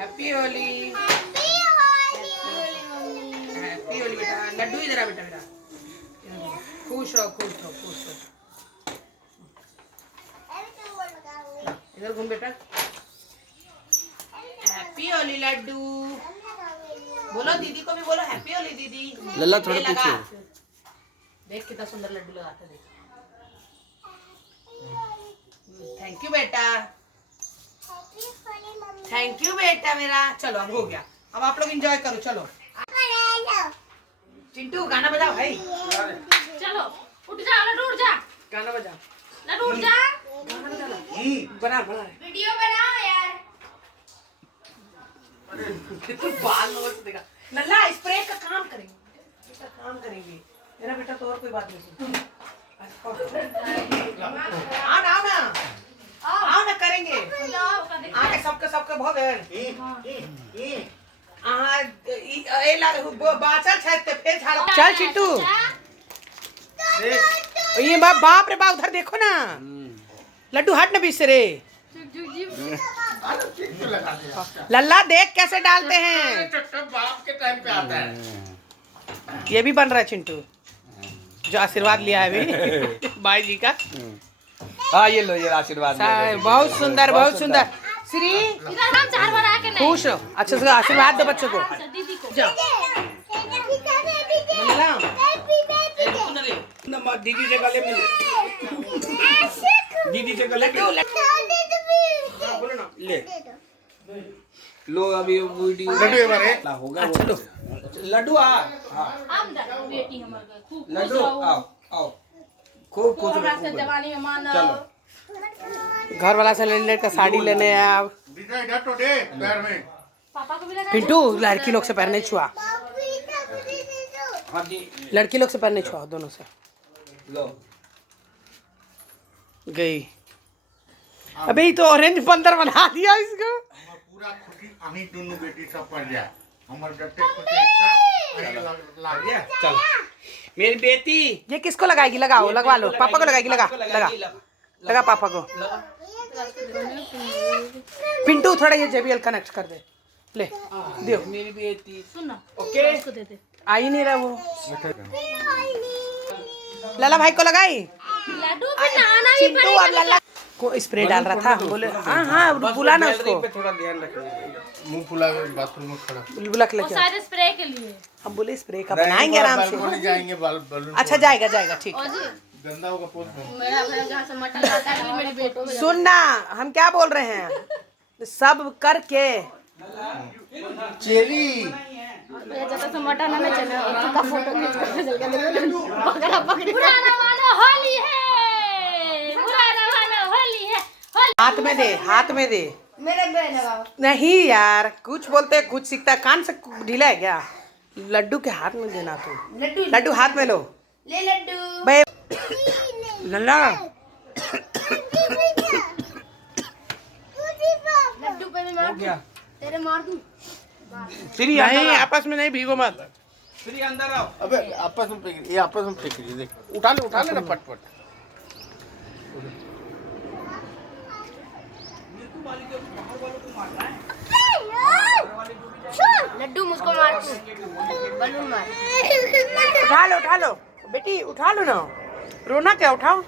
Happy Holi. Happy Holi बेटा। लड्डू इधर आ बेटा मेरा। खुश रहो खुश रहो खुश रहो। इधर घूम बेटा। हैप्पी होली लड्डू। बोलो दीदी को भी बोलो हैप्पी होली दीदी। लल्ला थोड़ा पीछे। देख कितना सुंदर लड्डू लगाते देख। थैंक यू बेटा। थैंक यू बेटा मेरा। चलो अब हो गया। अब आप लोग एंजॉय करो। चलो चिंटू गाना बजाओ भाई। चलो उठ जा लड्डू उठ जा। गाना बजाओ लड्डू उठ जा। गाना बजाओ। बना बना वीडियो बनाओ यार। कितना बाल नोच देगा। नल्ला स्प्रे का काम करेंगे। इसका काम करेंगे मेरा बेटा तो और कोई बात नहीं सुनता। आओ ना आओ ना करेंगे। आगे सबके भो गए। बाचल छत पे फिर झाड़। चल चिट्टू ये बाप रे बाप उधर देखो ना। लड्डू हट न बीच रे। लल्ला देख कैसे डालते हैं। बाप के टाइम पे आता है। ये भी बन रहा है चिंटू जो आशीर्वाद लिया है अभी भाई जी का। हाँ ये लो ये आशीर्वाद। बहुत सुंदर बहुत सुंदर। श्री इधर हम 4 बार आके नहीं। खुश रहो। अच्छे से आशीर्वाद दो बच्चों को। दीदी को जाओ दीदी से गले मिल। दीदी से गले मिल। ले लो अभी वीडियो लड्डू एक बार है। होगा अच्छा लो लड्डू आ हम बेटी हमर खूब लड्डू आओ आओ खूब खुश हमरा रहो से जवानी में मानो। चलो घर वाला से लेट का साड़ी लेने आया। दिखा इधर तो दे पैर में। पापा को भी लगा। पिंटू लड़की लोग से पैर नहीं छुआ। हाँ जी लड़की लोग से पैर नहीं छुआ दोनों से। लो गई अभी तो ऑरेंज बंदर बना दिया इसको। पूरा खुशी हमी दोनों बेटी सब पड़ जाए। हमर जते खुशी एकता लाग गया। चल मेरी बेटी ये किसको लगाएगी। लगाओ लगवा लो। पापा को लगाएगी। लगा लगा पापा को। पिंटू थोड़ा ये JBL कनेक्ट कर दे। ले दियो मेरी बेटी। सुन ना ओके उसको दे दे। आ ही नहीं रहा वो। लला भाई को लगाई। लड्डू भी नहाना भी चिंटू और लला को स्प्रे डाल रहा था। बोले हाँ हाँ बुला ना उसको। थोड़ा ध्यान रखना मुंह फुला के बाथरूम में खड़ा। बुला के वो लेके शायद स्प्रे के लिए। हम बोले स्प्रे का बनाएंगे आराम बालकनी से। जाएंगे बलून। अच्छा जाएगा जाएगा ठीक और है। जी गंदा होगा पोत में। मेरा भाई जहाँ से मटन आता है मेरी बेटी को। सुन ना हम क्या बोल रहे हैं सब करके चेरी ये जब से मटन आने चले उसका फोटो खींच कर भेज के पकड़ा पकड़ी। पुराना वाला होली है। पुराना वाला होली है। हाथ में दे हाथ में दे। मेरे बहन लगाओ। नहीं यार कुछ बोलते कुछ सीखता कान से ढीला है क्या। लड्डू के हाथ में देना तू। लड्डू हाथ में लो। ले लड्डू। बे लल्ला लड्डू पे भी मार गया तेरे मार दूं। श्री नहीं आपस में नहीं भीगो मत। फ्री अंदर आओ अबे आपस में फेंक ये आपस में फेंक रही देख। उठा ले ना पट। लड्डू मुझको मार तू। बलून मार। उठा लो बेटी उठा लो ना। रोना क्या उठाओ।